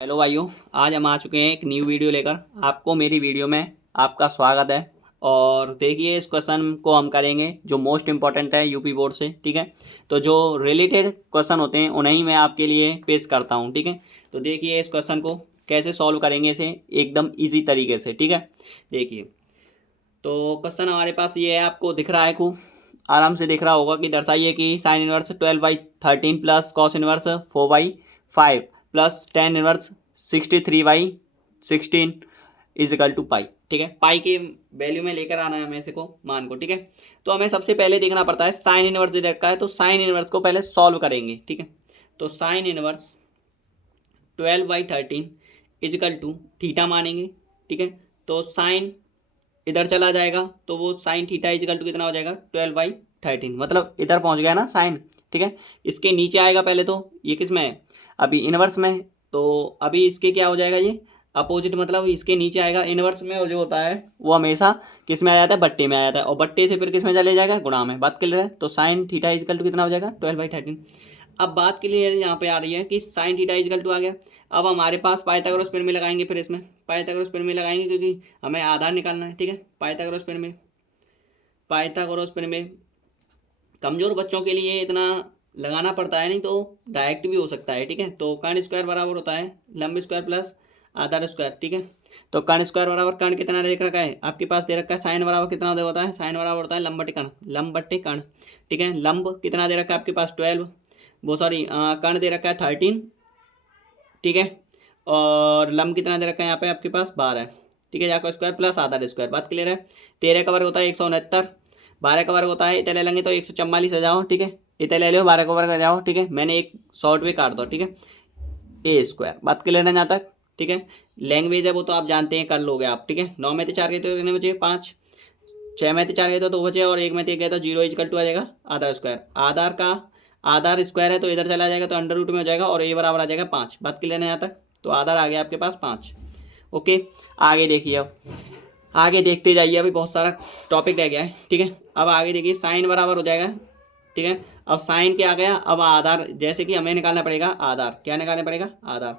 Hello भाइयों, आज हम आ चुके हैं एक न्यू वीडियो लेकर। आपको मेरी वीडियो में आपका स्वागत है। और देखिए, इस क्वेश्चन को हम करेंगे जो मोस्ट इम्पॉर्टेंट है यूपी बोर्ड से। ठीक है, तो जो रिलेटेड क्वेश्चन होते हैं उन्हें ही मैं आपके लिए पेश करता हूं। ठीक है, तो देखिए इस क्वेश्चन को कैसे सॉल्व करेंगे, इसे एकदम ईजी तरीके से। ठीक है, देखिए तो क्वेश्चन हमारे पास ये है, आपको दिख रहा है, खूब आराम से दिख रहा होगा कि दर्शाइए कि sine inverse 12/13 plus cos inverse 4/5 plus tan inverse 63/16 is equal to pi. ठीक है, पाई के वैल्यू में लेकर आना है हमें इसे को, मान को। ठीक है, तो हमें सबसे पहले देखना पड़ता है साइन इनवर्स दे रखा है, तो साइन इनवर्स को पहले सॉल्व करेंगे। ठीक है, तो sine inverse 12/13 is equal to theta मानेंगे। ठीक है, तो साइन इधर चला जाएगा तो वो साइन थीटा इजिकल टू कितना हो जाएगा 12/13, मतलब इधर पहुंच गया ना साइन। ठीक है, इसके नीचे आएगा पहले, तो ये किस में है, अभी इनवर्स में है, तो अभी इसके क्या हो जाएगा, ये अपोजिट, मतलब इसके नीचे आएगा। इनवर्स में जो होता है वो हमेशा किस में आ जाता है, बट्टे में आ जाता है, और बट्टे से फिर किस में चले जाएगा, गुणा में। बात क्लियर है, तो साइन थीटा इजिकल टू कितना हो जाएगा 12/13। अब बात के लिए यहाँ पे आ रही है कि साइन थीटा इजिकल टू आ गया। अब हमारे पास पाइथागोरस प्रमेय लगाएंगे, फिर इसमें पाइथागोरस प्रमेय लगाएंगे क्योंकि हमें आधार निकालना है। ठीक है, पाइथागोरस प्रमेय, पाइथागोरस प्रमेय कमजोर बच्चों के लिए इतना लगाना पड़ता है, नहीं तो डायरेक्ट भी हो सकता है। ठीक है, तो कर्ण स्क्वायर बराबर होता है लंब स्क्वायर प्लस आधार स्क्वायर। ठीक है, तो कर्ण स्क्वायर बराबर कर्ण कितना दे रखा है आपके पास, दे रखा है साइन बराबर कितना होता है, साइन बराबर होता है लंब बटे कर्ण, लंब बटे कर्ण। ठीक है, लंब कितना दे रखा है आपके पास 12, वो सॉरी कर्ण दे रखा है 13। ठीक है, और लंब कितना दे रखा है यहाँ पे आपके पास 12। ठीक है, जाकर स्क्वायर प्लस आधा स्क्वायर। बात क्लियर है। 13 का वर्ग होता है 169, 12 का वर्ग होता है, इतने ले लेंगे तो 144 आ जाओ। ठीक है, इतने ले लो, 12 का वर्ग आ जाओ। ठीक है, मैंने एक शॉर्ट में काट दो। ठीक है, ए स्क्वायर। बात क्लियर है यहाँ तक। ठीक है, लैंग्वेज है वो तो आप जानते हैं, कर लोगे आप। ठीक है, 9 में से 4 गए तो कितने बचे, 5। 6 में से 4 गए तो 2 बचे, और 1 में से गया तो 0 इजकल टू आ जाएगा आधार स्क्वायर। आधार का आधार स्क्वायर है तो इधर चला जाएगा तो अंडर रूट में हो जाएगा, और ए बराबर आ जाएगा 5। बात क्लियर है यहाँ तक, तो आधार आ गया आपके पास 5। ओके, आगे देखिए, अब आगे देखते जाइए, अभी बहुत सारा टॉपिक रह गया है। ठीक है, अब आगे देखिए, साइन बराबर हो जाएगा। ठीक है, अब साइन क्या आ गया, अब आधार, जैसे कि हमें निकालना पड़ेगा आधार, क्या निकालना पड़ेगा, आधार।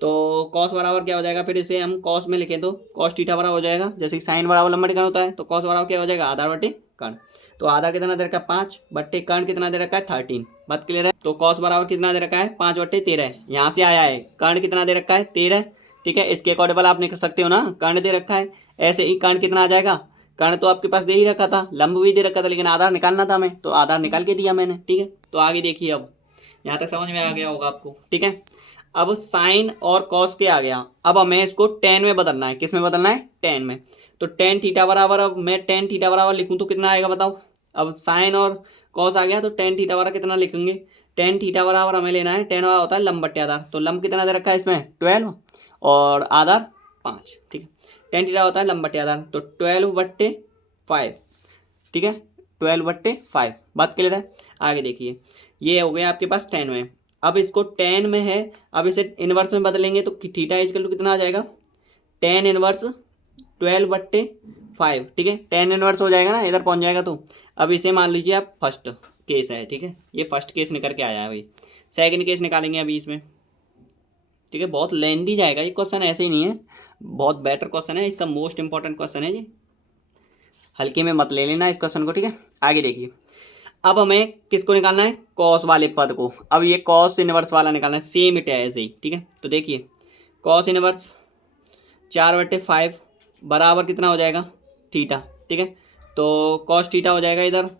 तो कॉस बराबर क्या हो जाएगा, फिर इसे हम कॉस में लिखें तो कॉस थीटा बराबर हो जाएगा, जैसे कि साइन बराबर लंबा कर्ण होता है, तो कॉस बराबर क्या हो जाएगा, आधार बटे कर्ण। तो आधार कितना दे रखा है 5 बट्टे कर्ण कितना दे रखा है 13। बात क्लियर है, तो कॉस बराबर कितना दे रखा है 5/13, यहाँ से आया है। कर्ण कितना दे रखा है 13। ठीक है, इसके अकॉर्डेबल आप लिख सकते हो ना, कर्ण दे रखा है, ऐसे ही कर्ण कितना आ जाएगा, कर्ण तो आपके पास दे ही रखा था, लंब भी दे रखा था, लेकिन आधार निकालना था हमें, तो आधार निकाल के दिया मैंने। ठीक है, तो आगे देखिए, अब यहाँ तक समझ में आ गया होगा आपको। ठीक है, अब साइन और कॉस के आ गया, अब हमें इसको टेन में बदलना है। किस में बदलना है, टेन में। तो टेन थीटा बराबर, अब मैं टेन थीटा बराबर लिखूँ तो कितना आएगा बताओ। अब साइन और कॉस आ गया तो टेन थीटा बराबर कितना लिखेंगे, टेन थीटा बराबर हमें लेना है, टेन वाला होता है लंब बट्टे आधार, तो लंब कितना दे रखा है इसमें 12, और आधार 5। ठीक है, टेन थीटा होता है लंब बट्टे आधार, तो 12/5। ठीक है, 12/5। बात क्लियर है। आगे देखिए, ये हो गया आपके पास 10 में। अब इसको 10 में है, अब इसे इनवर्स में बदलेंगे तो थीटा इजकल टू कितना आ जाएगा, 10 इनवर्स 12/5। ठीक है, 10 इनवर्स हो जाएगा ना, इधर पहुंच जाएगा। तो अब इसे मान लीजिए आप फर्स्ट केस है। ठीक है, ये फर्स्ट केस निकल के आया है भाई, सेकंड केस निकालेंगे अभी इसमें। ठीक है, बहुत लेंदी जाएगा ये क्वेश्चन, ऐसे ही नहीं है, बहुत बेटर क्वेश्चन है, इसका मोस्ट इंपॉर्टेंट क्वेश्चन है जी, हल्के में मत ले लेना इस क्वेश्चन को। ठीक है, आगे देखिए, अब हमें किसको निकालना है, कॉस वाले पद को। अब ये कॉस इनवर्स वाला निकालना है, सेम इट है ऐसे ही। ठीक है, तो देखिए कॉस इनवर्स 4/5 बराबर कितना हो जाएगा, थीटा। ठीक है, तो कॉस थीटा हो जाएगा, इधर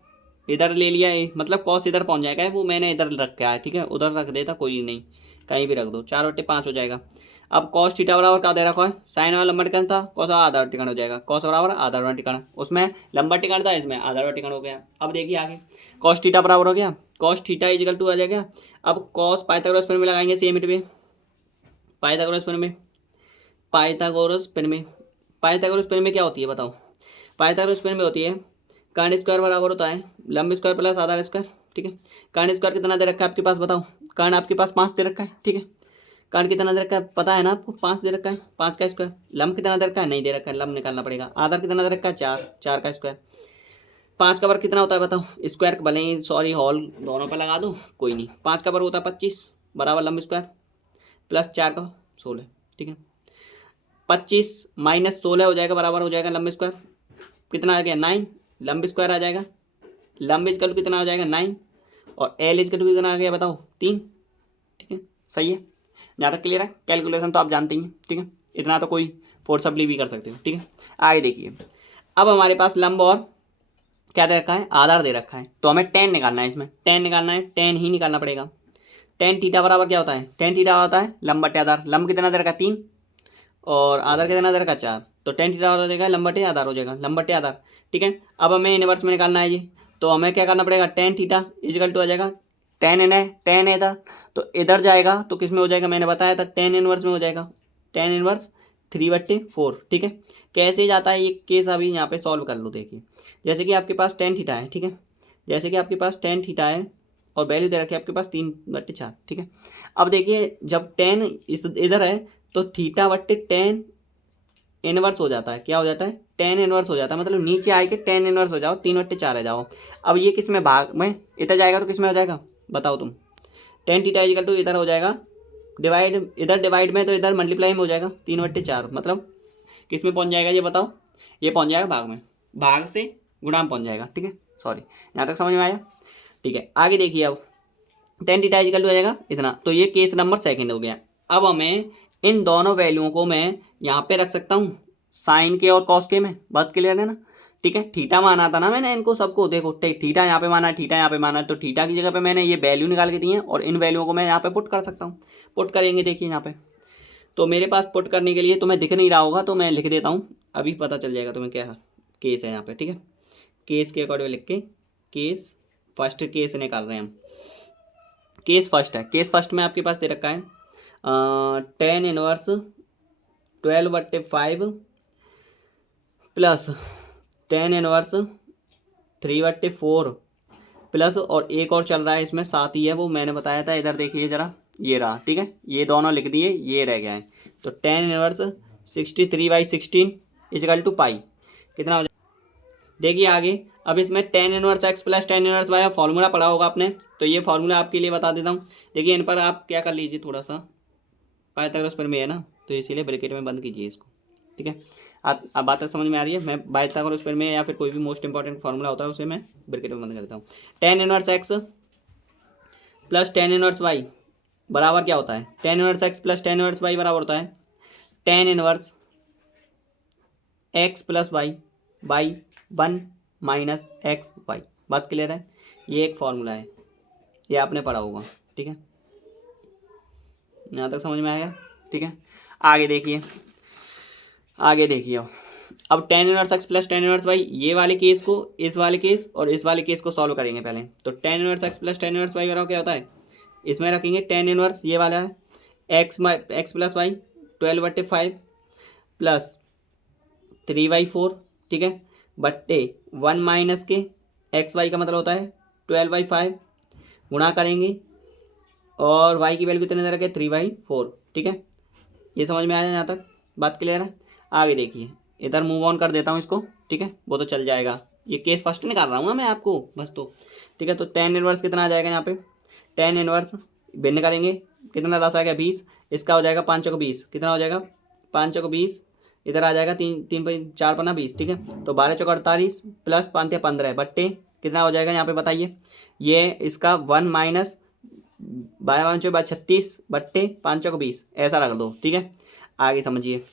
इधर ले लिया, मतलब कॉस इधर पहुंच जाएगा, वो मैंने इधर रखा है। ठीक है, उधर रख देता कोई नहीं, कहीं भी रख दो, 4/5 हो जाएगा। अब कॉस थीटा बराबर क्या दे रखा है, साइन वाला लंबा टिकन था, कॉस आधा टिकन हो जाएगा, कॉस बराबर आधा वाला टिकन, उसमें लंबा टिकन था, इसमें आधा वाला टिकन हो गया। अब देखिए आगे, कॉस थीटा बराबर हो गया, कॉस थीटा इजिकल टू आ जाएगा। अब कॉस पाइथागोरस प्रमेय लगाएंगे, सेम इट पे पाइथागोरस प्रमेय, पाइथागोरस प्रमेय, पाइथागोरस प्रमेय क्या होती है बताओ। पाइथागोरस प्रमेय होती है, कर्ण स्क्वायर बराबर होता है लंब स्क्वायर प्लस आधार स्क्वायर। ठीक है, कर्ण स्क्वायर कितना दे रखा है आपके पास बताओ, कर्ण आपके पास 5 दे रखा है। ठीक है, कर्ण कितना दे रखा है पता है ना आपको, 5 दे रखा है, 5 का स्क्वायर। लंब कितना दे रखा है, नहीं दे रखा है, लंब निकालना पड़ेगा। आधार कितना दे रखा है 4, 4 का स्क्वायर। 5 का वर्ग कितना होता है बताओ, स्क्वायर भले ही सॉरी हॉल दोनों पर लगा दो कोई नहीं, 5 का वर्ग होता है 25 बराबर लंब स्क्वायर प्लस 4 का 16, ठीक है। 25 माइनस 16 हो जाएगा, बराबर हो जाएगा लंब स्क्वायर, कितना आ गया 9, लंब स्क्वायर आ जाएगा, लंब इजकल कितना आ जाएगा 9, और एल इजकल कितना आ गया बताओ 3, ठीक है। सही है, जहाँ तक क्लियर है। कैलकुलेशन तो आप जानते ही हैं, ठीक है, इतना तो कोई फोर्सबली भी कर सकते हो, ठीक है। आगे देखिए, अब हमारे पास लंब और क्या दे रखा है, आधार दे रखा है, तो हमें टेन निकालना है, इसमें टेन निकालना है, टेन ही निकालना पड़ेगा। टेन थीटा बराबर क्या होता है, टेन थीटा होता है लंब बटे आधार, लंब कितना दे रखा है 3, और आधार कितना दे रखा है 4, तो टेन थीटा हो जाएगा लंब बटे आधार हो जाएगा, लंब बटे आधार, ठीक है। अब हमें इनवर्स में निकालना है जी, तो हमें क्या करना पड़ेगा, टेन थीटा इजिकल टू आ जाएगा टेन एन है, टेन है था, तो इधर जाएगा तो किस में हो जाएगा, मैंने बताया था टेन इनवर्स में हो जाएगा, टेन इनवर्स 3/4, ठीक है। कैसे जाता है ये केस अभी यहाँ पे सॉल्व कर लो। देखिए जैसे कि आपके पास टेन थीटा है, ठीक है, जैसे कि आपके पास टेन थीटा है और वैल्यू दे रखी है आपके पास 3/4, ठीक है। अब देखिए जब टेन इस इधर है तो थीटा बट्टे टेन इनवर्स हो जाता है, क्या हो जाता है, टेन इनवर्स हो जाता है, मतलब नीचे आए के टेन इनवर्स हो जाओ, 3/4 आ जाओ। अब ये किस में भाग में, इधर जाएगा तो किस में हो जाएगा बताओ तुम, टेन थीटा इजिकल टू इधर हो जाएगा डिवाइड, इधर डिवाइड में तो इधर मल्टीप्लाई में हो जाएगा 3/4, मतलब किस में पहुंच जाएगा ये बताओ, ये पहुंच जाएगा भाग में, भाग से गुणा में पहुंच जाएगा, ठीक है। सॉरी, यहाँ तक समझ में आया, ठीक है। आगे देखिए, अब टेन थीटा इजिकल टू आ जाएगा इतना, तो ये केस नंबर सेकंड हो गया। अब हमें इन दोनों वैल्यूओं को मैं यहाँ पे रख सकता हूँ साइन के और कॉस के में, बात क्लियर है ना, ठीक है। थीटा माना था ना मैंने इनको सबको, देखो थीटा यहाँ पे माना है, थीटा यहाँ पे माना है, तो थीटा की जगह पे मैंने ये वैल्यू निकाल के दी है और इन वैल्यूओं को मैं यहाँ पे पुट कर सकता हूँ। पुट करेंगे देखिए यहाँ पे, तो मेरे पास पुट करने के लिए तुम्हें दिख नहीं रहा होगा तो मैं लिख देता हूँ, अभी पता चल जाएगा तुम्हें क्या केस है यहाँ पे, ठीक है। केस के अकॉर्डिंग लिख के, केस फर्स्ट केस निकाल रहे हैं हम, केस फर्स्ट है, केस फर्स्ट में आपके पास दे रखा है tan inverse 12/5 plus tan inverse 3/4 plus, और एक और चल रहा है इसमें साथ ही है, वो मैंने बताया था, इधर देखिए जरा, ये रहा, ठीक है, ये दोनों लिख दिए, ये रह गया है, तो tan inverse 63/16 is equal to pi, कितना हो जाए देखिए आगे। अब इसमें tan inverse x plus tan inverse y formula पढ़ा होगा आपने, तो ये फॉर्मूला आपके लिए बता देता हूँ। देखिए इन पर आप क्या कर लीजिए, थोड़ा सा पाइथागोरस प्रमेय है ना, तो इसीलिए ब्रैकेट में बंद कीजिए इसको, ठीक है। अब बात तक समझ में आ रही है, मैं पाइथागोरस प्रमेय या फिर कोई भी मोस्ट इंपॉर्टेंट फॉर्मूला होता है उसे मैं ब्रैकेट में बंद कर देता हूँ। Tan inverse x plus tan inverse y बराबर क्या होता है, tan inverse x plus tan inverse y बराबर होता है tan inverse x plus y by 1 minus x y, बात क्लियर है। ये एक फॉर्मूला है, ये आपने पढ़ा होगा, ठीक है, यहाँ तक समझ में आएगा, ठीक है। आगे देखिए, आगे देखिए, अब tan inverse x plus tan inverse y, ये वाले केस को, इस वाले केस और इस वाले केस को सॉल्व करेंगे पहले। तो tan inverse x plus tan inverse y बराबर क्या होता है, इसमें रखेंगे टेन इनवर्स ये वाला है एक्स प्लस वाई 12/5 प्लस 3/4, ठीक है, बट्टे 1 माइनस के एक्स वाई का मतलब होता है 12/5 गुणा करेंगे, और वाई की वैल्यू कितने दे रखे 3/4, ठीक है। ये समझ में आया यहाँ तक, बात क्लियर है। आगे देखिए, इधर मूव ऑन कर देता हूँ इसको, ठीक है, वो तो चल जाएगा, ये केस फर्स्ट निकाल रहा हूँ ना मैं आपको बस, तो ठीक है। तो टेन इनवर्स कितना आ जाएगा यहाँ पे, टेन इनवर्स भिन्न करेंगे, कितना राशि आ गया 20, इसका हो जाएगा 5 चौको 20, कितना हो जाएगा 5 चौको 20, इधर आ जाएगा 3 4 5 20, ठीक है। तो 12 चौको 48 प्लस 5 15 बट्टे कितना हो जाएगा यहाँ पे बताइए, ये इसका 1 माइनस 12×36 बट्टे 5 चौको 20, ऐसा रख दो, ठीक है। आगे समझिए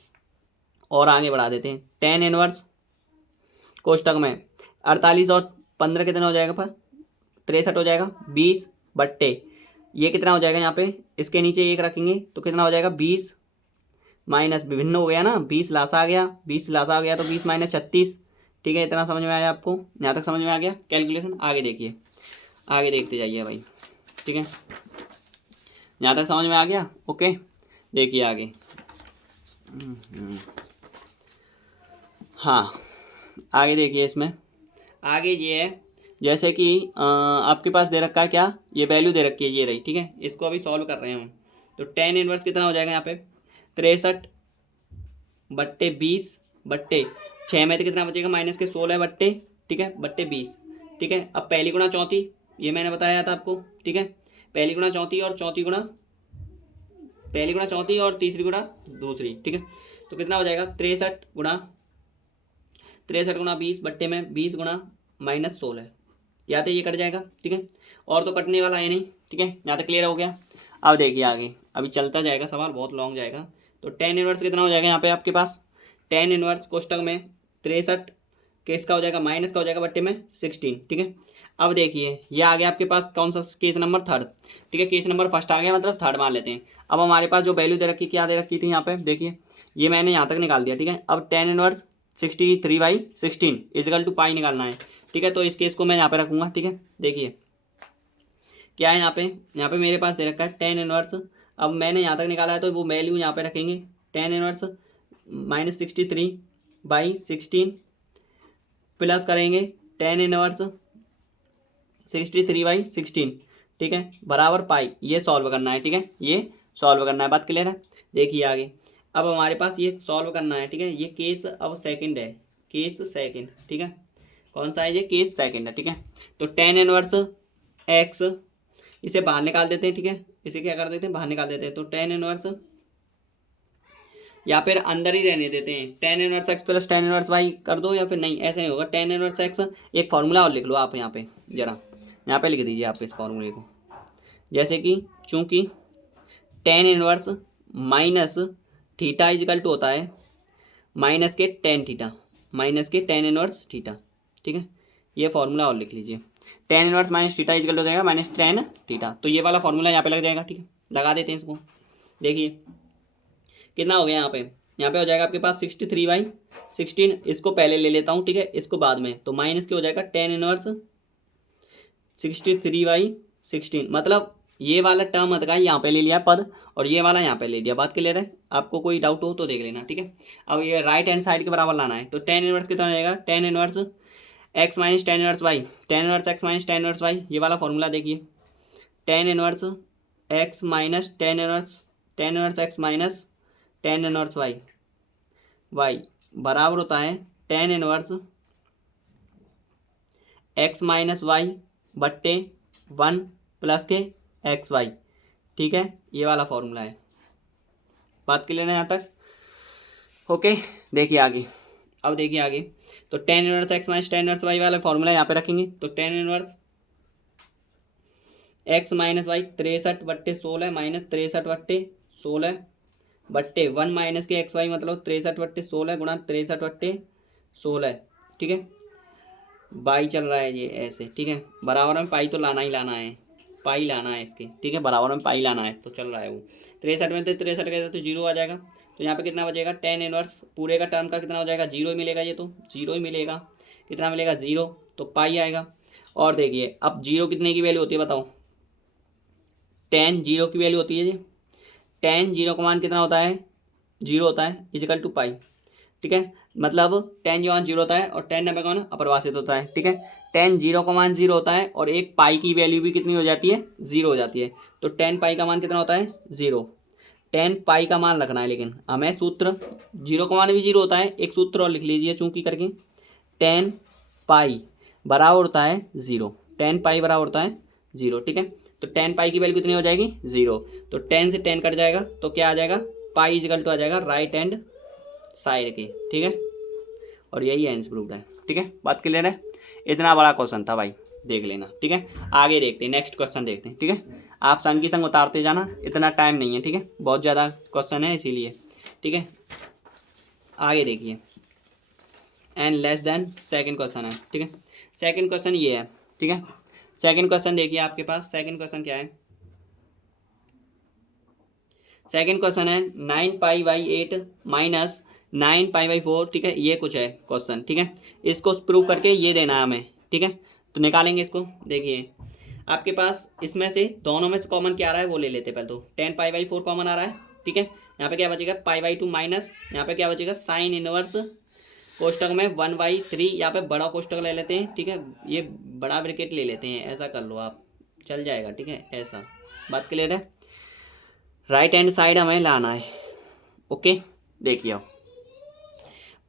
और आगे बढ़ा देते हैं, टेन इनवर्स कोष्टक में 48 और 15 कितना हो जाएगा पर 63 हो जाएगा, 20 बट्टे ये कितना हो जाएगा यहाँ पे, इसके नीचे एक रखेंगे तो कितना हो जाएगा 20 माइनस विभिन्न हो गया ना, 20 लासा आ गया, 20 लासा आ गया तो 20 माइनस 36, ठीक है। इतना समझ में आया आपको, यहाँ तक समझ में आ गया कैलकुलेशन। आगे देखिए, आगे देखते जाइए भाई, ठीक है, यहाँ तक समझ में आ गया, ओके। देखिए आगे, हाँ आगे देखिए, इसमें आगे ये है, जैसे कि आपके पास दे रखा है क्या, ये वैल्यू दे रखी है, ये रही, ठीक है। इसको अभी सॉल्व कर रहे हैं हम, तो टेन इनवर्स कितना हो जाएगा यहाँ पे 63 बट्टे 20 बट्टे 6 में तो कितना बचेगा माइनस के 16 बट्टे, ठीक है, बट्टे 20, ठीक है। अब पहली गुणा चौथी, ये मैंने बताया था आपको, ठीक है, पहली गुणा चौथी और चौथी गुणा पहली गुणा चौथी और तीसरी गुणा दूसरी, ठीक है। तो कितना हो जाएगा 63 गुणा 20 बट्टे में 20 गुणा -16, या तो ये कट जाएगा, ठीक है। और तो कटने वाला है नहीं, ठीक है। यहाँ तक क्लियर हो गया। अब देखिए आगे, अभी चलता जाएगा सवाल, बहुत लॉन्ग जाएगा। तो tan इनवर्स कितना हो जाएगा यहाँ पे आपके पास, tan इनवर्स कोष्टक में 63 केस का हो जाएगा माइनस का हो जाएगा बट्टे में 16, ठीक है। अब देखिए ये आ गया आपके पास कौन सा केस नंबर थर्ड, ठीक है। केस नंबर फर्स्ट आ गया, मतलब थर्ड मान लेते हैं। अब हमारे पास जो वैल्यू दे रखी, क्या दे रखी थी यहाँ पे, देखिए ये मैंने यहाँ तक निकाल दिया, ठीक है। अब tan इनवर्स 63/16 इजकल टू पाई निकालना है, ठीक है। तो इस केस को मैं यहाँ पे रखूँगा, ठीक है। देखिए क्या है यहाँ पे मेरे पास दे रखा है tan इनवर्स, अब मैंने यहाँ तक निकाला है तो वो वैल्यू यहाँ पे रखेंगे, tan इनवर्स -63/16 प्लस करेंगे tan इनवर्स 63/16, ठीक है, बराबर पाई। ये सॉल्व करना है, ठीक है, ये सॉल्व करना है। बात क्लियर है। देखिए आगे, अब हमारे पास ये सॉल्व करना है, ठीक है। ये केस अब सेकंड है, केस सेकंड, ठीक है। कौन सा है ये, केस सेकंड है, ठीक है। तो tan इनवर्स x, इसे बाहर निकाल देते हैं, ठीक है। इसे क्या कर देते हैं, बाहर निकाल देते हैं। तो tan इनवर्स, या फिर अंदर ही रहने देते हैं, tan inverse x plus tan inverse y कर दो, या फिर नहीं ऐसे नहीं होगा। tan इनवर्स x, एक फार्मूला और लिख लो आप यहाँ पे, जरा यहाँ पे लिख दीजिए आप इस फार्मूले को, जैसे कि चूंकि tan inverse minus theta is equal to होता है माइनस के tan थीटा, माइनस के tan इनवर्स थीटा, ठीक है। ये फार्मूला और लिख लीजिए, tan inverse minus theta is equal हो जाएगा माइनस tan थीटा। तो ये वाला फार्मूला यहाँ पे लग जाएगा, ठीक है। लगा देते हैं इसको। देखिए कितना हो गया यहाँ पे, हो जाएगा आपके पास 63/16, इसको पहले ले लेता हूँ, ठीक है, इसको बाद में। तो माइनस क्या हो जाएगा tan इनवर्स 63/16, मतलब ये वाला टर्म मत का यहाँ पे ले लिया पद, और ये वाला यहाँ पे ले दिया। बात क्लियर है। आपको कोई डाउट हो तो देख लेना, ठीक है। अब ये राइट हैंड साइड के बराबर लाना है। तो tan इनवर्स कितना हो जाएगा, tan inverse x minus tan inverse y, tan inverse x minus tan inverse y, ये वाला फॉर्मूला देखिए, tan inverse x minus tan inverse x minus tan inverse y बराबर होता है tan inverse x minus y बट्टे 1 plus के xy, ठीक है। ये वाला फॉर्मूला है। बात क्लियर है यहाँ तक, ओके। देखिए आगे, अब देखिए आगे, तो tan inverse x minus tan inverse y वाला फॉर्मूला यहाँ पे रखेंगे। तो tan inverse x minus y 63/16 minus 63/16 बट्टे 1 माइनस के एक्स वाई, मतलब 63/16 गुणा 63/16, ठीक है। बाई चल रहा है ये ऐसे, ठीक है। बराबर में पाई तो लाना ही लाना है, पाई लाना है इसके, ठीक है। बराबर में पाई लाना है, तो चल रहा है वो 63 में से 63 गया तो 0 आ जाएगा। तो यहाँ पे कितना बचेगा, tan इनवर्स पूरे का टर्म का कितना हो जाएगा, 0 ही मिलेगा। ये तो 0 ही मिलेगा। कितना मिलेगा, 0, तो पाई आएगा। और देखिए अब 0 कितने की वैल्यू होती है बताओ, tan 0 की वैल्यू होती है जी, tan 0 का मान कितना होता है, 0 होता है, इजिकल टू पाई, ठीक है। मतलब tan जो मान 0 होता है और tan नंबर का मान अपरिभाषित होता है, ठीक है। tan 0 का मान 0 होता है और एक पाई की वैल्यू भी कितनी हो जाती है, 0 हो जाती है। तो tan पाई का मान कितना होता है, 0। tan पाई का मान रखना है, लेकिन हमें सूत्र, 0 का मान भी 0 होता है। एक सूत्र और लिख लीजिए चूंकि करके, tan पाई बराबर होता है 0, tan पाई बराबर होता है 0, ठीक है। तो tan पाई की वैल्यू कितनी हो जाएगी, 0। तो tan से tan कट जाएगा, तो क्या आ जाएगा, पाई इजिकल टू आ जाएगा राइट हैंड साइड के, ठीक है। और यही आंसर प्रूव्ड है, ठीक है। बात क्लियर है। इतना बड़ा क्वेश्चन था भाई, देख लेना, ठीक है। आगे देखते हैं, नेक्स्ट क्वेश्चन देखते हैं, ठीक है। आप संग की संग उतारते जाना, इतना टाइम नहीं है, ठीक है। बहुत ज़्यादा क्वेश्चन है इसीलिए, ठीक है। आगे देखिए, and less than second question है, ठीक है। सेकंड क्वेश्चन ये है, ठीक है। सेकंड क्वेश्चन देखिए आपके पास, सेकंड क्वेश्चन क्या है, सेकंड क्वेश्चन है 9π/8 माइनस 9π/4, ठीक है। ये कुछ है क्वेश्चन, ठीक है। इसको प्रूव करके ये देना है हमें, ठीक है। तो निकालेंगे इसको। देखिए आपके पास इसमें से दोनों में से कॉमन क्या आ रहा है वो ले लेते हैं पहले। तो 10π/4 कॉमन आ रहा है, ठीक है। यहाँ पे क्या बचेगा, π/2 माइनस यहाँ पे क्या बचेगा, साइन इनवर्स कोष्टक में 1/3, यहाँ पे बड़ा कोष्टक ले लेते हैं, ठीक है। ये बड़ा ब्रैकेट ले लेते हैं, ऐसा कर लो आप, चल जाएगा, ठीक है। ऐसा, बात क्लियर है। राइट हैंड साइड हमें लाना है, ओके। देखिए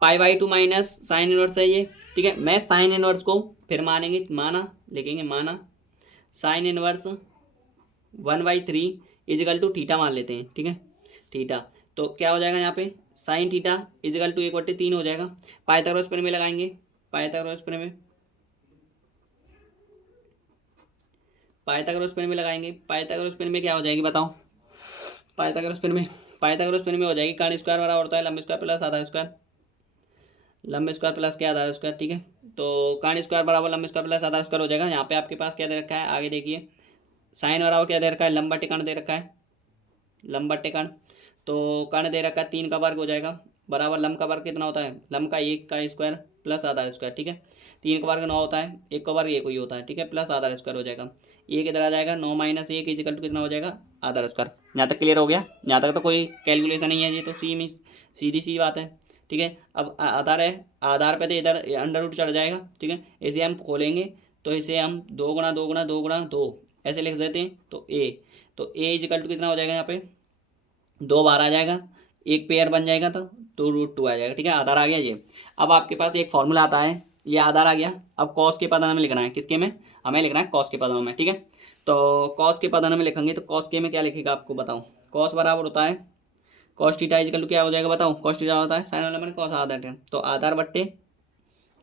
π/2 माइनस साइन इनवर्स है ये, ठीक है। मैं साइन इनवर्स को फिर मानेंगे, माना लिखेंगे, माना sine inverse 1/3 is equal to theta मान लेते हैं, ठीक है। थीटा। तो क्या हो जाएगा यहाँ पे साइन थीटा इजिकल टू 1/3 हो जाएगा। पाइथागोरस प्रमेय लगाएंगे, पाइथागोरस प्रमेय, पाइथागोरस प्रमेय लगाएंगे। पाइथागोरस प्रमेय क्या हो जाएगी बताओ, पाइथागोरस प्रमेय, पाइथागोरस प्रमेय हो जाएगी कर्ण स्क्वायर बराबर होता है लंब स्क्वायर प्लस आधार स्क्वायर, लंब स्क्वायर प्लस क्या आधार स्क्वायर, ठीक है। तो कर्ण स्क्वायर बराबर लंब स्क्वायर प्लस आधार स्क्वायर हो जाएगा। यहाँ पे आपके पास क्या दे रखा है, आगे देखिए साइन बराबर क्या दे रखा है, लंब बटे कर्ण दे रखा है, लंब बटे कर्ण। तो कर्ण दे रखा है 3 का वर्ग हो जाएगा बराबर लंब का वर्ग कितना होता है, लंब का 1 का स्क्वायर प्लस आधा स्क्वायर, ठीक है। 3 का वर्ग 9 होता है, 1 का वर्ग 1 ही होता है, ठीक है, प्लस आधा स्क्वायर हो जाएगा। 1 इधर आ जाएगा, 9 माइनस 1 इजिकल टू कितना हो जाएगा, आधा स्क्वायर। यहाँ तक क्लियर हो गया, यहाँ तक तो कोई कैलकुलेशन नहीं है, ये तो सीधी सी बात है, ठीक है। अब आधार है, आधार पे तो इधर अंडर रूट चढ़ जाएगा, ठीक है। इसे हम खोलेंगे तो इसे हम 2 गुणा 2 गुणा 2 गुणा 2 ऐसे लिख देते हैं। तो ए इजिकल टू कितना हो जाएगा, यहाँ पे 2 बार आ जाएगा, एक पेयर बन जाएगा तो 2√2 आ जाएगा, ठीक है। आधार आ गया ये। अब आपके पास एक फॉर्मूला आता है, ये आधार आ गया। अब कॉस के पदन में लिखना है, किसके में, हमें लिखना है कॉस के पदनों में, ठीक है। तो कॉस के पदन में लिखेंगे तो कॉस के में क्या लिखेगा आपको बताओ, कॉस बराबर होता है कॉस थीटा इजिकल टू क्या हो जाएगा बताओ, कॉस थीटा होता है साइन वाला मैंने कॉस आधा टेन। तो आधार बट्टे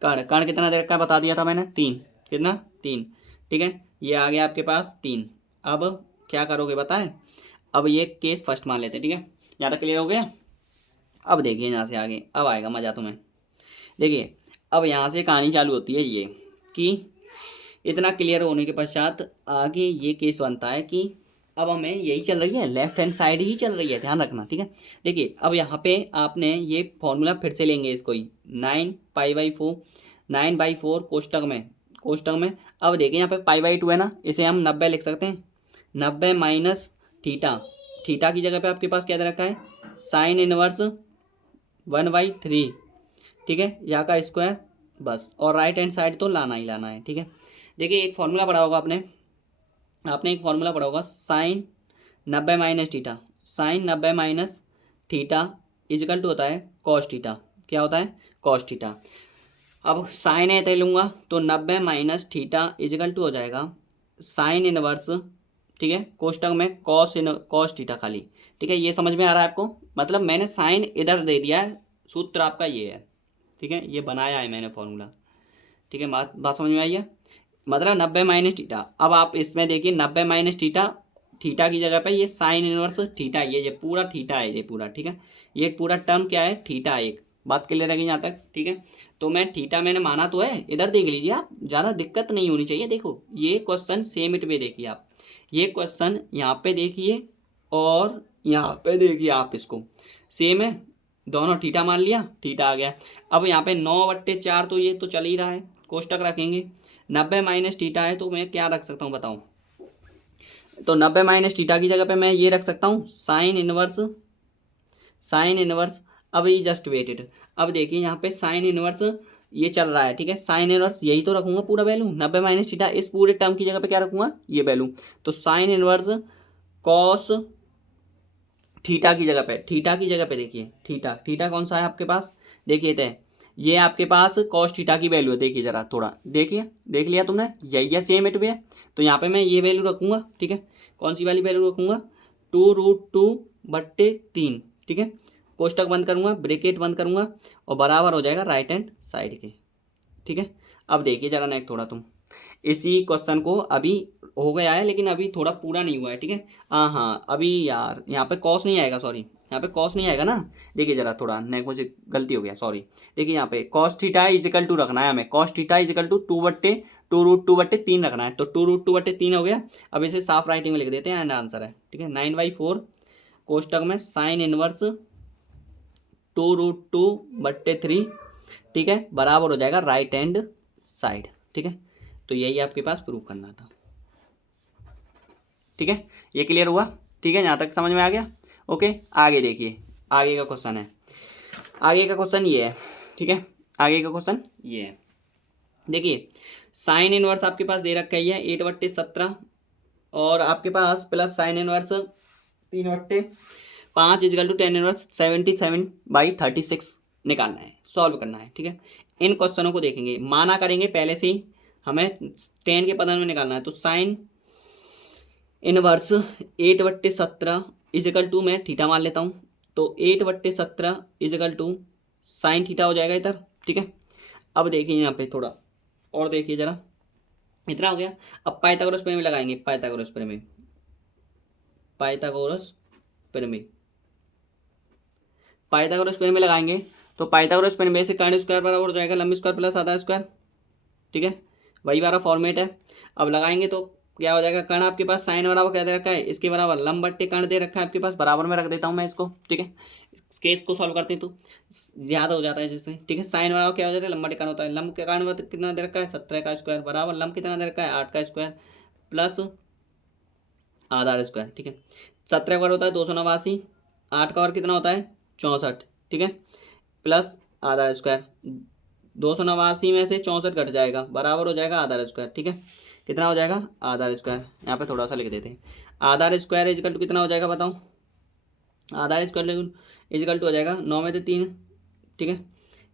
कर्ण, कर्ण कितना दे रखा है बता दिया था मैंने, 3, कितना 3, ठीक है। ये आ गया आपके पास 3। अब क्या करोगे बताएं, अब ये केस फर्स्ट मान लेते हैं, ठीक है। यहाँ तक क्लियर हो गया। अब देखिए यहाँ से आगे अब आएगा मज़ा तुम्हें। देखिए अब यहाँ से कहानी चालू होती है ये कि इतना क्लियर होने के पश्चात आगे ये केस बनता है कि अब हमें यही चल रही है, लेफ्ट हैंड साइड ही चल रही है, ध्यान रखना, ठीक है। देखिए अब यहाँ पे आपने ये फॉर्मूला फिर से लेंगे इसको ही, 9π/4, 9/4 कोष्टक में। अब देखिए यहाँ पे π/2 है ना, इसे हम 90 लिख सकते हैं, 90 माइनस थीटा, थीटा की जगह पे आपके पास क्या दे रखा है, साइन इनवर्स 1/3, ठीक है, यहाँ का स्क्वायर बस, और राइट हैंड साइड तो लाना ही लाना है, ठीक है। देखिए एक फॉर्मूला पढ़ा होगा आपने एक फॉर्मूला पढ़ा होगा, sine 90 minus theta, sine 90 minus theta is equal to होता है कॉस थीटा, क्या होता है कॉस थीटा। अब साइन है तय लूँगा तो 90 माइनस थीटा इजिकल टू हो जाएगा साइन इनवर्स, ठीक है, कोष्टक में कॉस थीटा खाली, ठीक है। ये समझ में आ रहा है आपको, मतलब मैंने साइन इधर दे दिया है, सूत्र आपका ये है, ठीक है, ये बनाया है मैंने फॉर्मूला, ठीक है। बात बात समझ में आई है, मतलब 90 माइनस थीटा। अब आप इसमें देखिए 90 माइनस थीटा, थीटा की जगह पे ये साइन इनवर्स थीटा, ये पूरा थीटा है, ये पूरा, ठीक है। ये पूरा टर्म क्या है, थीटा, एक बात क्लियर रहेगी यहाँ तक, ठीक है। तो मैं थीटा मैंने माना तो है, इधर देख लीजिए आप, ज़्यादा दिक्कत नहीं होनी चाहिए। देखो ये क्वेश्चन सेम इट पे देखिए आप, ये क्वेश्चन यहाँ पे देखिए और यहाँ पे देखिए आप, इसको सेम है, दोनों थीटा मान लिया, थीटा आ गया। अब यहाँ पे 9/4 तो ये तो चल ही रहा है, कोष्टक रखेंगे, 90 माइनस थीटा है तो मैं क्या रख सकता हूँ बताऊँ, तो 90 माइनस थीटा की जगह पे मैं ये रख सकता हूँ साइन इनवर्स, साइन इनवर्स। अब ये जस्ट वेटेड, अब देखिए यहाँ पे साइन इनवर्स ये चल रहा है, ठीक है, साइन इनवर्स यही तो रखूंगा पूरा वैल्यू, 90 माइनस थीटा, इस पूरे टर्म की जगह पे क्या रखूंगा, ये वैल्यू। तो साइन इनवर्स कॉस थीटा की जगह पे, थीटा की जगह पे देखिए, थीटा, थीटा कौन सा है आपके पास, देखिए थे ये आपके पास कॉस थीटा की वैल्यू है, देखिए जरा थोड़ा देखिए, देख लिया तुमने, यही है सेम इट पे। तो यहाँ पे मैं ये वैल्यू रखूंगा, ठीक है, कौन सी वाली वैल्यू रखूंगा, 2√2/3, ठीक है। कोष्टक बंद करूंगा, ब्रैकेट बंद करूंगा और बराबर हो जाएगा राइट हैंड साइड के, ठीक है। अब देखिए जरा नेक्स्ट थोड़ा तुम, इसी क्वेश्चन को अभी हो गया है लेकिन अभी थोड़ा पूरा नहीं हुआ है, ठीक है। हाँ अभी यार यहाँ पे कॉस नहीं आएगा, सॉरी यहाँ पे कॉस नहीं आएगा ना, देखिए जरा थोड़ा नेक्स्ट, मुझे गलती हो गया, सॉरी। देखिए यहाँ पे कॉस थीटा इजिकल टू रखना है हमें, कॉस थीटा इजिकल टू 2/2√2/3 रखना है, तो 2√2/3 हो गया। अब इसे साफ राइटिंग में लिख देते हैं एंड आंसर है, ठीक है, 9/4 कोष्टक में साइन इनवर्स 2√2/3, ठीक है, बराबर हो जाएगा राइट हैंड साइड, ठीक है। तो यही आपके पास प्रूव करना था, ठीक है, ये क्लियर हुआ, ठीक है, यहाँ तक समझ में आ गया। ओके आगे देखिए, आगे का क्वेश्चन है, आगे का क्वेश्चन ये है, ठीक है, आगे का क्वेश्चन ये है। देखिए साइन इनवर्स आपके पास दे रखा है 8/17 और आपके पास plus sine inverse 3/5 is equal to 10 inverse 77/36 निकालना है, सॉल्व करना है, ठीक है। इन क्वेश्चनों को देखेंगे, माना करेंगे पहले से ही, हमें 10 के पदन में निकालना है। तो साइन इनवर्स 8/17 इजिकल टू मैं थीटा मान लेता हूँ, तो 8/17 इजिकल टू साइन थीटा हो जाएगा इधर, ठीक है। अब देखिए यहाँ पे थोड़ा और देखिए जरा, इतना हो गया। अब पाइथागोरस प्रमेय लगाएंगे, पाइथागोरस प्रमेय, पाइथागोरस प्रमेय, पाइथागोरस प्रमेय लगाएंगे। तो पाइथागोरस प्रमेय से कर्ण स्क्वायर बराबर हो जाएगा लंब स्क्वायर प्लस आधा स्क्वायर, ठीक है, वही वाला फॉर्मेट है। अब लगाएंगे तो क्या हो जाएगा, कर्ण आपके पास साइन बराबर क्या दे रखा है, इसके बराबर लंब बट्टे कर्ण दे रखा है आपके पास, बराबर में रख देता हूँ मैं इसको, ठीक है। इस केस को सॉल्व करते हैं तो ज्यादा हो जाता है जिससे, ठीक है। साइन बराबर क्या हो जाता है, लंब बट्टे कर्ण होता है। लंब के कर्ण कितना दे रखा है, 17 का स्क्वायर बराबर लंब कितना दे रखा है, 8 का स्क्वायर प्लस आधा स्क्वायर, ठीक है। 17 का वर्ग होता है 289, 8 का वर्ग कितना होता है 64, ठीक है, प्लस आधा स्क्वायर। 289 में से 64 घट जाएगा, बराबर हो जाएगा आधा स्क्वायर, ठीक है। कितना हो जाएगा, आधा स्क्वायर। यहाँ पे थोड़ा सा लिख देते हैं, आधा स्क्वायर इजिकल टू कितना हो जाएगा बताओ, आधा स्क्वायर इजिकल टू हो जाएगा 9 में से 3, ठीक है।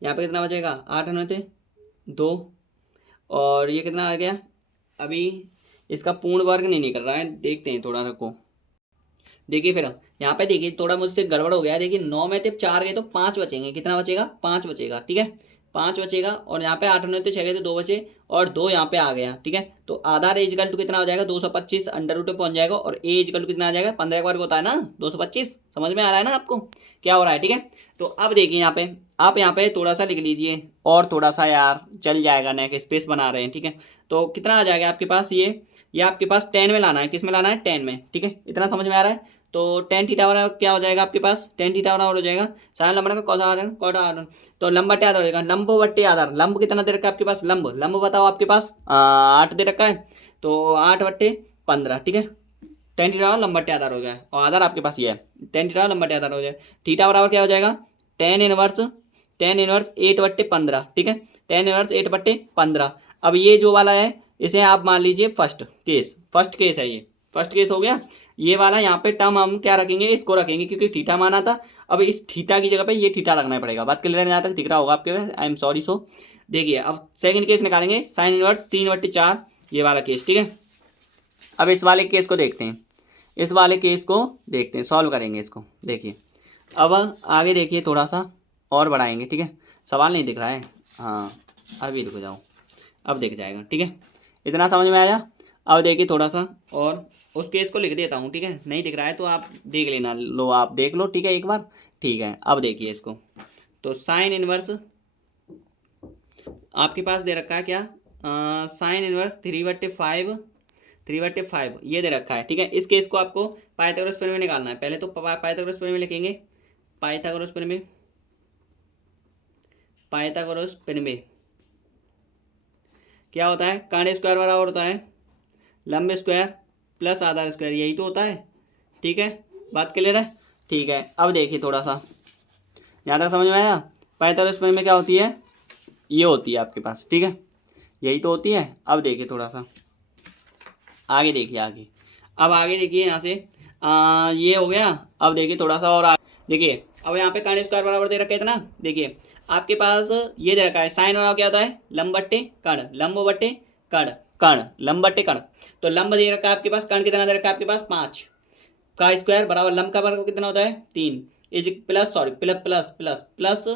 यहाँ पे कितना बचेगा, 8 में से 2, और ये कितना आ गया, अभी इसका पूर्ण वर्ग नहीं निकल रहा है, देखते हैं थोड़ा रखो। देखिए फिर यहाँ पे देखिए थोड़ा मुझसे गड़बड़ हो गया है। देखिए 9 में से 4 गए तो 5 बचेंगे, कितना बचेगा, 5 बचेगा, ठीक है, 5 बचेगा। और यहाँ पे 8 में से 6 गए तो 2 बचे, और 2 यहाँ पे आ गया, ठीक है। तो आधा इजिकल टू कितना हो जाएगा, 225 अंडर रूट पे पहुंच जाएगा, और ए इजिकल टू कितना आ जाएगा, 15 का वर्ग होता है ना 225, समझ में आ रहा है ना आपको क्या हो रहा है, ठीक है। तो अब देखिए यहाँ पे आप यहाँ पे थोड़ा सा लिख लीजिए, और थोड़ा सा यार चल जाएगा, नेक स्पेस बना रहे हैं, ठीक है। तो कितना आ जाएगा आपके पास, ये आपके पास 10 में लाना है, किस में लाना है, 10 में, ठीक है। इतना समझ में आ रहा है। तो टेन थीटा बराबर क्या हो जाएगा आपके पास, टेन थीटा बराबर हो जाएगा साइन लंबा में कौन सा आधार, कौन आधार, तो लंब बट्टे आधार हो जाएगा, लंब बट्टे आधार। लंब कितना दे रखा है आपके पास, लंब लंब बताओ आपके पास 8 दे रखा है, तो 8/15, ठीक है। टेन थीटा लंब बट्टे आधार हो गया, और आधार आपके पास ये है, टेन थीटा लंब बट्टे आधार हो जाएगा। थीटा बराबर क्या हो जाएगा, टेन इनवर्स 8/15, ठीक है, टेन इनवर्स 8/15। अब ये जो वाला है इसे आप मान लीजिए फर्स्ट केस है, ये फर्स्ट केस हो गया। ये वाला यहाँ पे टर्म हम क्या रखेंगे, इसको रखेंगे, क्योंकि थीटा माना था। अब इस थीटा की जगह पे ये थीटा रखना पड़ेगा, बात क्लियर है, यहाँ तक दिख रहा होगा आपके, आई एम सॉरी। सो देखिए अब सेकंड केस निकालेंगे, साइन इनवर्स 3/4, ये वाला केस, ठीक है। अब इस वाले केस को देखते हैं, इस वाले केस को देखते हैं, सॉल्व करेंगे इसको। देखिए अब आगे देखिए, थोड़ा सा और बढ़ाएंगे, ठीक है। सवाल नहीं दिख रहा है, हाँ अभी रुक जाओ, अब दिख जाएगा, ठीक है। इतना समझ में आया। अब देखिए थोड़ा सा और उस केस को लिख देता हूँ, ठीक है, नहीं दिख रहा है तो आप देख लेना, लो आप देख लो, ठीक है, एक बार, ठीक है। अब देखिए इसको, तो साइन इनवर्स आपके पास दे रखा है क्या, साइन इनवर्स 3/5 ये दे रखा है, ठीक है। इस केस को आपको पाइथागोरस प्रमेय निकालना है। पहले तो पाइथागोरस प्रमेय लिखेंगे, पाइथागोरस प्रमेय, पाइथागोरस प्रमेय क्या होता है, कर्ण स्क्वायर बराबर होता है लंब स्क्वायर प्लस आधा स्क्वायर, यही तो होता है, ठीक है, बात क्लियर है, ठीक है। अब देखिए थोड़ा सा यहाँ तक समझ में आया। पाइथागोरस प्रमेय में क्या होती है, ये होती है आपके पास, ठीक है, यही तो होती है। अब देखिए थोड़ा सा आगे देखिए, अब आगे देखिए यहाँ से ये हो गया। अब देखिए थोड़ा सा और देखिए, अब यहाँ पे कर्ण स्क्वायर बराबर दे रखा है इतना। देखिए आपके पास ये दे रखा है, साइन बराबर क्या होता है, लंब बट्टे कर्ण, लंब बट्टे कर्ण, कर्ण लंब बट्टे कर्ण। तो लंब दे रखा है आपके पास, कर्ण कितना दे रखा है आपके पास 5 का स्क्वायर बराबर लंब का वर्ग कितना होता है 3, is plus sorry plus plus plus plus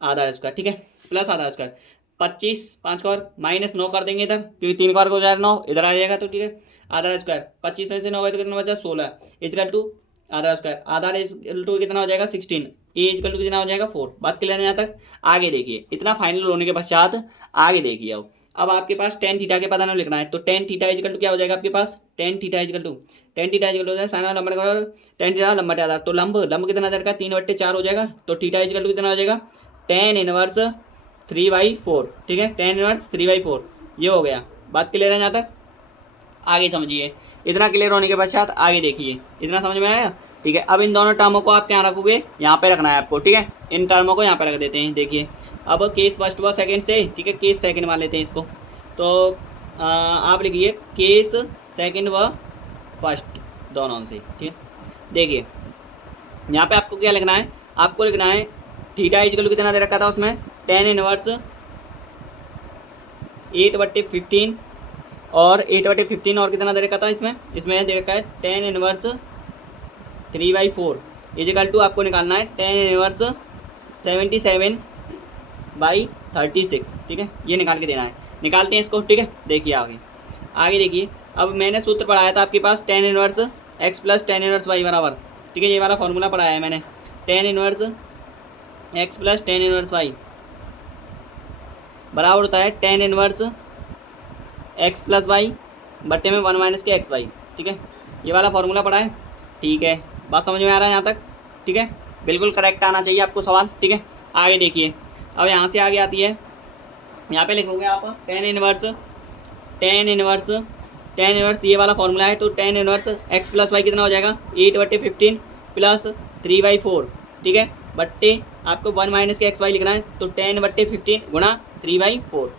आधा स्क्वायर, ठीक है, प्लस आधा स्क्वायर 25, 5 का वर्ग माइनस 9 कर देंगे इधर, क्योंकि 3 का वर्ग हो जाएगा 9, इधर आ जाएगा, तो ठीक है। आधा स्क्वायर 25 में से 9 गए तो कितना बचा 16, इजकल टू आधा स्क्वायर, आधा इजकल टू कितना हो जाएगा 16, ए इजकल टू कितना हो जाएगा 4। बात क्लियर है यहाँ तक। आगे देखिए, इतना फाइनल होने के पश्चात आगे देखिए, अब आपके पास टेन थीटा के पता नहीं लिखना है, तो टेन थीटा इजकल टू क्या हो जाएगा आपके पास, टेन थीटा इजकल टू हो जाएगा साइन लंबा टेन थीटा लंबा आधा, तो लंब कितना दे रखा है 3/4 हो जाएगा, तो थीटा इजकल टू कितना हो जाएगा टेन इनवर्स 3/4, ठीक है, टेन इनवर्स 3/4 ये हो गया। बात क्लियर है यहाँ तक, आगे समझिए। इतना क्लियर होने के पश्चात आगे देखिए, इतना समझ में आया, ठीक है। अब इन दोनों टर्मों को आप क्या रखोगे, यहाँ पे रखना है आपको, ठीक है, इन टर्मों को यहाँ पे रख देते हैं। देखिए अब केस फर्स्ट व सेकंड से, ठीक है, केस सेकंड मान लेते हैं इसको, तो आप लिखिए केस सेकंड व फर्स्ट दोनों से, ठीक है। देखिए यहाँ पे आपको क्या लिखना है, आपको लिखना है थीटा इजकल कितना दे रखा था उसमें, टेन इनवर्स 8/15, और 8/15 और कितना दे रखा था इसमें दे रखा है टेन इनवर्स 3/4 इजिकल टू आपको निकालना है 10 इनवर्स 77/36, ठीक है, ये निकाल के देना है। निकालते हैं इसको, ठीक है। देखिए आगे आगे देखिए, अब मैंने सूत्र पढ़ाया था आपके पास 10 inverse x plus 10 inverse y बराबर, ठीक है, ये वाला फॉर्मूला पढ़ाया है मैंने। 10 inverse x plus 10 inverse y बराबर होता है 10 इनवर्स x प्लस y बट्टे में 1 माइनस के एक्स वाई, ठीक है, ये वाला फॉर्मूला पढ़ा है, ठीक है। बात समझ में आ रहा है यहाँ तक, ठीक है, बिल्कुल करेक्ट आना चाहिए आपको सवाल, ठीक है। आगे देखिए, अब यहाँ से आगे आती है, यहाँ पे लिखोगे आप 10 इनवर्स ये वाला फॉर्मूला है, तो 10 इनवर्स x प्लस वाई कितना हो जाएगा 8/15 प्लस 3/4, ठीक है, बट्टे आपको 1 माइनस के एक्स वाई लिखना है, तो 10/15 गुणा 3/4,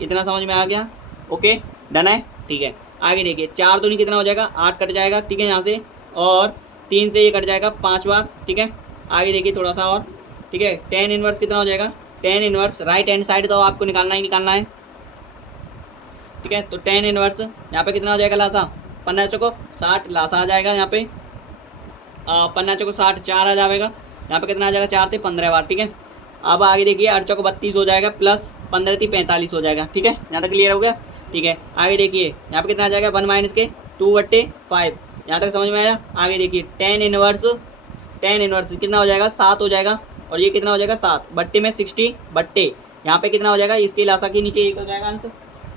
इतना समझ में आ गया, ओके, डन है, ठीक है। आगे देखिए 4 दूनी कितना हो जाएगा 8 कट जाएगा, ठीक है, यहाँ से, और 3 से ये कट जाएगा 5 बार, ठीक है। आगे देखिए थोड़ा सा और, ठीक है, 10 इनवर्स कितना हो जाएगा 10 इनवर्स राइट हैंड साइड तो आपको निकालना ही निकालना है, ठीक है। तो 10 इनवर्स यहाँ पे कितना हो जाएगा लासा 15 चौको 60 लासा आ जाएगा, यहाँ पे 15 चौको 60 4 आ जाएगा, यहाँ पे कितना आ जाएगा 4 से 15 बार, ठीक है। अब आगे देखिए 8 चौको 32 हो जाएगा प्लस 15 से 45 हो जाएगा, ठीक है, यहाँ तक क्लियर हो गया, ठीक है। आगे देखिए यहाँ पे कितना आ जाएगा 1 माइनस के 2/5, यहाँ तक समझ में आया। आगे देखिए 10 इनवर्स कितना हो जाएगा 7 हो जाएगा, और ये कितना हो जाएगा 7 बट्टे में 60 बट्टे यहाँ पे कितना हो जाएगा इसके लासा के नीचे 1 हो जाएगा आंसर।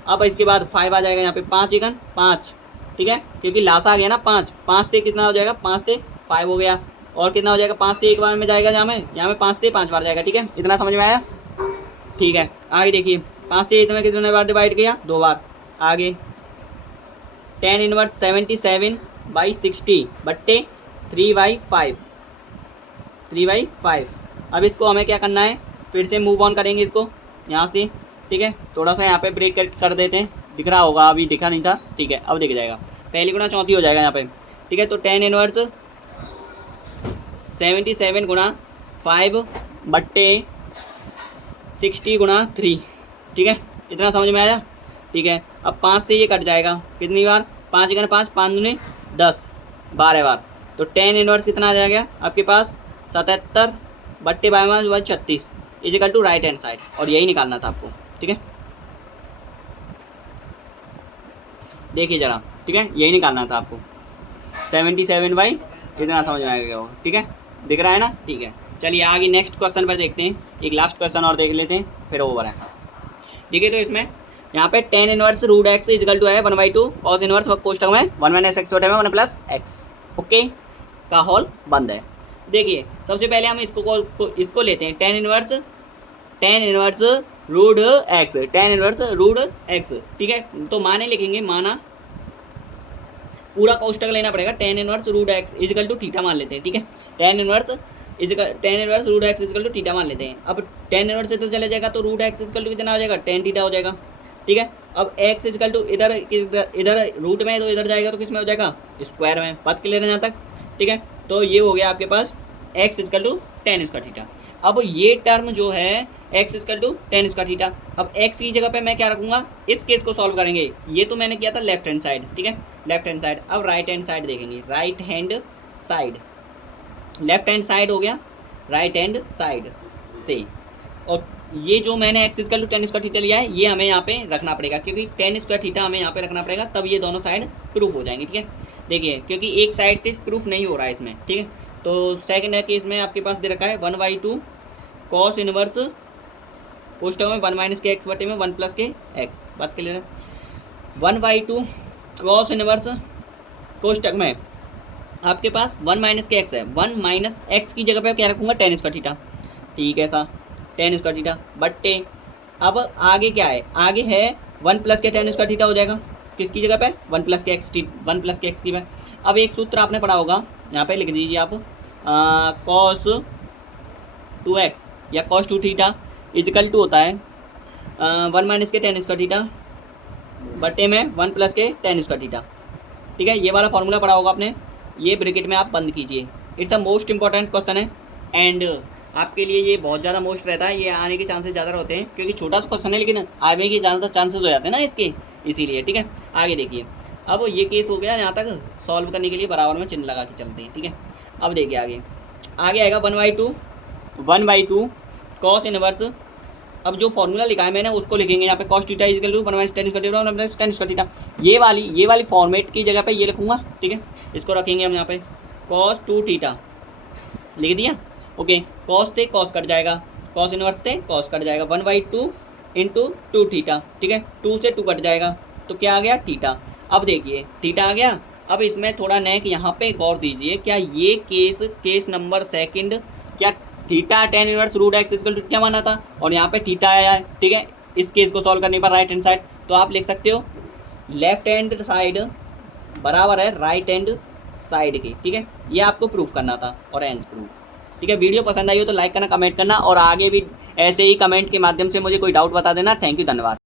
अब इसके बाद 5 आ जाएगा यहाँ पे 5 एकन 5, ठीक है, क्योंकि लासा आ गया ना 5 से कितना हो जाएगा 5 से 5 हो गया, और कितना हो जाएगा 5 से 1 बार में जाएगा, यहाँ में 5 से 5 बार जाएगा, ठीक है, इतना समझ में आया, ठीक है। आगे देखिए 5 से इतना कितने बार डिवाइड किया 2 बार। आगे 10 इनवर्स 77/60 बट्टे 3/5। अब इसको हमें क्या करना है, फिर से मूव ऑन करेंगे इसको यहाँ से, ठीक है, थोड़ा सा यहाँ पे ब्रेक कर देते हैं, दिख रहा होगा, अभी दिखा नहीं था, ठीक है, अब दिख जाएगा, पहली गुना चौथी हो जाएगा यहाँ पे, ठीक है। तो 10 इनवर्स 77 गुणा 5 बट्टे 60 गुणा 3, ठीक है, इतना समझ में आया, ठीक है। अब 5 से ये कट जाएगा कितनी बार 5 एकन 5 5 दूने 10 12 बार, तो 10 इनवर्स कितना आ जाएगा आपके पास 77 बट्टे 36 is equal to right hand side, और यही निकालना था आपको, ठीक है, देखिए जरा, ठीक है, यही निकालना था आपको 77 इतना समझ में आएगा होगा, ठीक है, दिख रहा है ना, ठीक है। चलिए आगे नेक्स्ट क्वेश्चन पर देखते हैं, एक लास्ट क्वेश्चन और देख लेते हैं फिर ओवर है। देखिए तो इसमें यहाँ पे 10 inverse root x is equal to है 1/2 कॉस इनवर्स कोष्टक में 1 माइनस एक्स बटे में 1 प्लस एक्स, ओके का होल बंद है। देखिए सबसे पहले हम इसको लेते हैं 10 inverse root x 10 inverse root x, ठीक है, तो माने लिखेंगे, माना पूरा कोष्टक लेना पड़ेगा, 10 inverse root x is equal to theta मान लेते हैं, ठीक है, 10 inverse root x is equal to theta मान लेते हैं। अब 10 इनवर्स इधर चले जाएगा तो रूट एक्स इजिकल टू कितना हो जाएगा 10 थीटा हो जाएगा, ठीक है। अब एक्स इजिकल टू इधर रूट में तो इधर जाएगा तो किस में हो जाएगा स्क्वायर में, बात क्लियर है यहाँ तक, ठीक है। तो ये हो गया आपके पास x is equal to 10 square theta. अब ये टर्म जो है x is equal to 10 square theta, अब एक्स की जगह पे मैं क्या रखूँगा, इस केस को सॉल्व करेंगे, ये तो मैंने किया था लेफ्ट हैंड साइड, ठीक है, लेफ्ट हैंड साइड। अब राइट हैंड साइड देखेंगे, right hand side, left hand side हो गया राइट हैंड साइड से, और ये जो मैंने x is equal to 10 square theta लिया है ये हमें यहाँ पे रखना पड़ेगा, क्योंकि 10 स्क्वायर थीटा हमें यहाँ पे रखना पड़ेगा, तब ये दोनों साइड प्रूफ हो जाएंगे, ठीक है। देखिए क्योंकि एक साइड से प्रूफ नहीं हो रहा है इसमें, ठीक है, तो सेकंड केस में आपके पास दे रखा है 1/2 कॉस इनवर्स कोष्टक में 1 माइनस के एक्स बटे में 1 प्लस के एक्स, बात क्लियर है। 1/2 कॉस इनवर्स कोष्टक में आपके पास 1 माइनस के एक्स है, 1 माइनस एक्स की जगह पे क्या रखूँगा 10 स्क्वायर थीटा, ठीक है, ऐसा 10 स्क्वायर थीटा बट्टे, अब आगे क्या है, आगे है 1 प्लस के 10 स्क्वायर थीटा हो जाएगा, किसकी जगह पे 1 प्लस के एक्स की पे। अब एक सूत्र आपने पढ़ा होगा, यहाँ पे लिख दीजिए आप कॉस 2x या कॉस 2 थीटा इजिकल टू होता है 1 माइनस के 10 स्क्वायर थीटा बट्टे में 1 प्लस के 10 स्क्वायर थीटा, ठीक है, ये वाला फॉर्मूला पढ़ा होगा आपने, ये ब्रैकेट में आप बंद कीजिए। It's a most important question है, एंड आपके लिए ये बहुत ज़्यादा मोस्ट रहता है, ये आने के चांसेस ज़्यादा होते हैं, क्योंकि छोटा सा क्वेश्चन है लेकिन आने के ज़्यादा चांसेस हो जाते हैं ना इसके, इसीलिए, ठीक है। आगे देखिए अब ये केस हो गया यहाँ तक, सॉल्व करने के लिए बराबर में चिन्ह लगा के चलते हैं, ठीक है। अब देखिए आगे, आगे आएगा 1/2 कॉस इनवर्स। अब जो फॉर्मूला लिखा है मैंने उसको लिखेंगे यहाँ पे, cos theta is equal to 1 - tan square theta 1 + tan square theta. ये वाली फॉर्मेट की जगह पे ये लिखूंगा, ठीक है। इसको रखेंगे हम यहाँ पे cos 2 थीटा लिख दिया, ओके। cos थे cos कट जाएगा, cos इनवर्स थे cos कट जाएगा, 1/2 इंटू 2 थीटा, ठीक है। 2 से 2 कट जाएगा तो क्या आ गया थीटा। अब देखिए थीटा आ गया। अब इसमें थोड़ा नेक यहाँ पे गौर दीजिए, क्या ये केस नंबर सेकंड, क्या theta tan inverse root x equal to क्या माना था, और यहाँ पे थीटा आया है, ठीक है। इस केस को सॉल्व करने पर राइट हैंड साइड, तो आप लिख सकते हो लेफ्ट हैंड साइड बराबर है राइट हैंड साइड के, ठीक है। ये आपको प्रूफ करना था और एंस प्रूफ, ठीक है। वीडियो पसंद आई हो तो लाइक करना, कमेंट करना, और आगे भी ऐसे ही कमेंट के माध्यम से मुझे कोई डाउट बता देना। थैंक यू, धन्यवाद।